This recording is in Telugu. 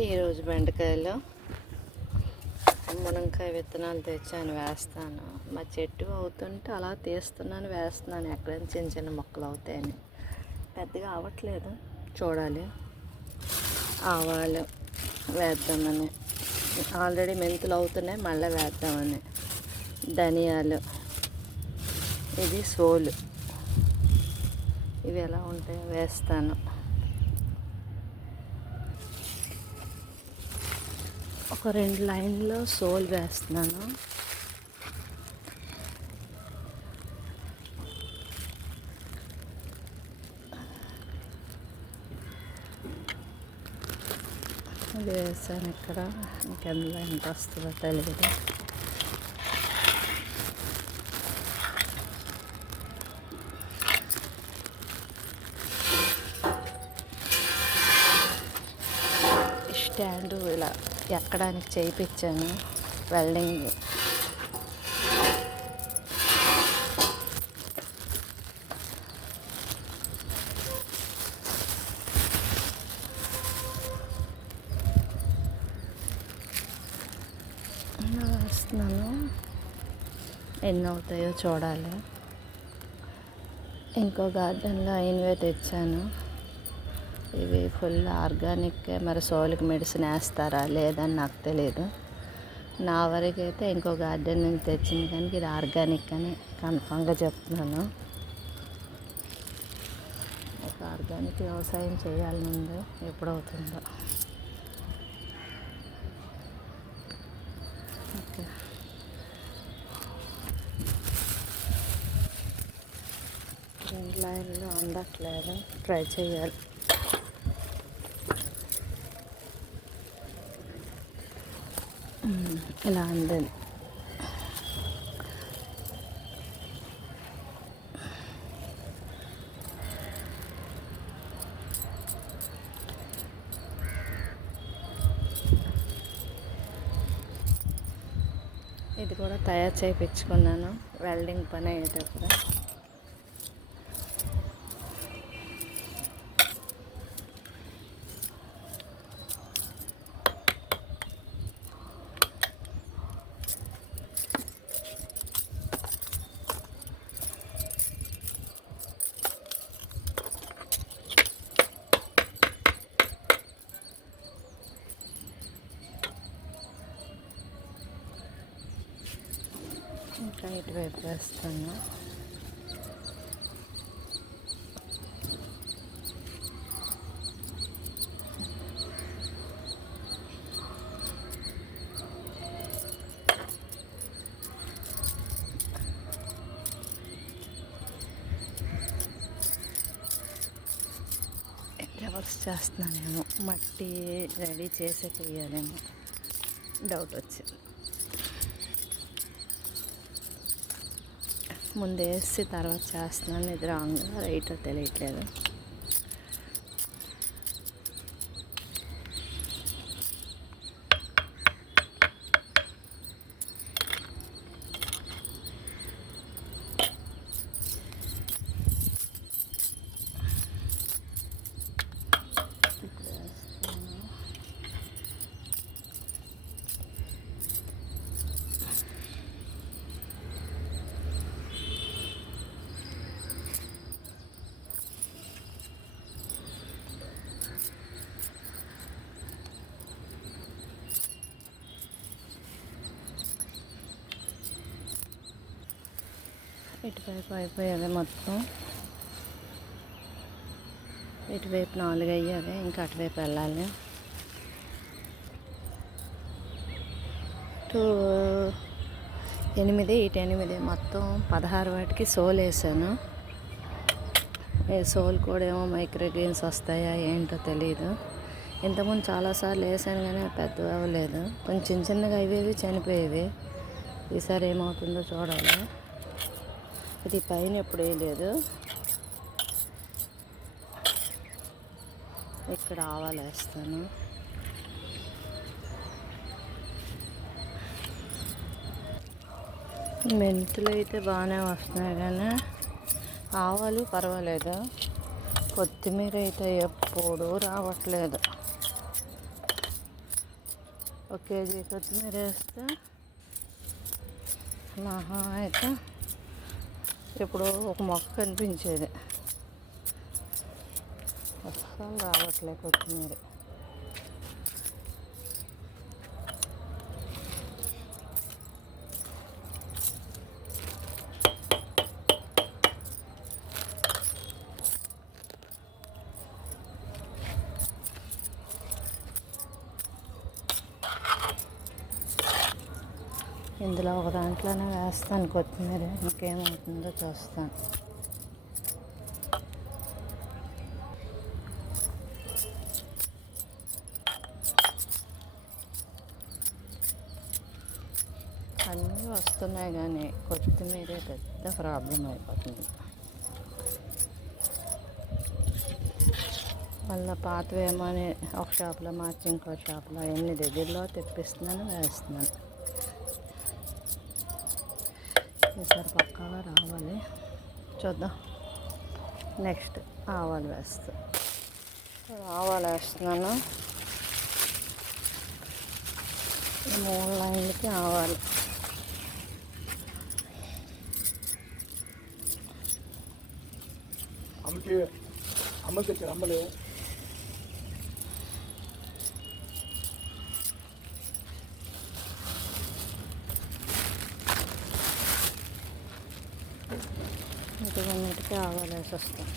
ఈరోజు బెండకాయలు మునక్కాయ విత్తనాలు తెచ్చాను, వేస్తాను. మా చెట్టు అవుతుంటే అలా తీస్తున్నాను, వేస్తున్నాను. ఎక్కడైనా చిన్న చిన్న మొక్కలు అవుతాయని. పెద్దగా అవ్వట్లేదు, చూడాలి. ఆవాలు వేద్దామని, ఆల్రెడీ మెంతులు అవుతున్నాయి, మళ్ళీ వేద్దామని. ధనియాలు, ఇది సోలు, ఇవి ఎలా ఉంటాయో వేస్తాను. ఒక 2 లైన్లో సోల్ వేస్తున్నాను. అది వేసాను ఇక్కడ. ఇంకెందులో ఎంత వస్తుందో తెలియదు. స్టాండు ఇలా ఎక్కడానికి చేయించాను, వెల్డింగ్. వేస్తున్నాను, ఎన్ని అవుతాయో చూడాలి. ఇంకో గార్డెన్లో అయినవే తెచ్చాను. ఇవి ఫుల్ ఆర్గానిక్. మరి సోలుకి మెడిసిన్ వేస్తారా లేదని నాకు తెలియదు. నా వరకైతే ఇంకో గార్డెన్ నుంచి తెచ్చింది, కానీ ఇది ఆర్గానిక్ అని కన్ఫామ్గా చెప్తున్నాను. ఒక ఆర్గానిక్ వ్యవసాయం చేయాలి ముందు, ఎప్పుడవుతుందో. ఓకే, లైన్లో అందట్లేదు, ట్రై చేయాలి. ఇలా అందని ఇది కూడా తయారు చేయించుకున్నాను వెల్డింగ్ పని అయ్యేటప్పుడు. ఇంకా ఇటువైపు వేస్తాను. రివర్స్ చేస్తున్నానేమో, మట్టి రెడీ చేసే వేయాలేమో డౌట్ వచ్చింది. ముందు వేసి తర్వాత చేస్తున్నాను, ఇది రాంగ్ రైటో తెలియట్లేదు. ఇటువైపు అయిపోయాలి మొత్తం. ఇటువైపు 4 అయ్యాలి, ఇంకా అటువైపు వెళ్ళాలి. 8 ఇటు 8 మొత్తం 16 వాటికి సోల్ వేసాను. సోల్ కూడా ఏమో మైక్రోగ్రీన్స్ వస్తాయా ఏంటో తెలియదు. ఇంతకుముందు చాలాసార్లు వేసాను కానీ పెద్దగా అవ్వలేదు, కొంచెం చిన్నగా అయ్యేవి, చనిపోయేవి. ఈసారి ఏమవుతుందో చూడాలి. ఇది పైన ఎప్పుడు వేయలేదు. ఇక్కడ ఆవాలు వేస్తాను. మెంతులు అయితే బాగానే వస్తున్నాయి, కానీ ఆవాలు పర్వాలేదు. కొత్తిమీర అయితే ఎప్పుడూ రావట్లేదు. ఒక కేజీ కొత్తిమీర వేస్తే మహా అయితే ఇప్పుడు ఒక మొక్క కనిపించేది, అస్సలు రావట్లే కొత్తిమీర. ఇందులో ఒక దాంట్లోనే వేస్తాను కొత్తిమీర, ఇంకేమవుతుందో చూస్తాను. అన్నీ వస్తున్నాయి కానీ కొత్తిమీర పెద్ద ప్రాబ్లం అయిపోతుంది. మళ్ళీ పాతవేమో అని ఒక షాప్లో మార్చి ఇంకో షాప్లో ఎన్ని దగ్గరలో తెప్పిస్తున్నాను, వేస్తున్నాను. ఈసారి పక్కాగా రావాలి, చూద్దాం. నెక్స్ట్ ఆవాలు వేస్తా. ఆవాలు వేస్తున్నాను, 3 లైన్లకి ఆవాలు. అమ్మలే ఇంకొన్నిటికి ఆవాలు వేసి వస్తాం.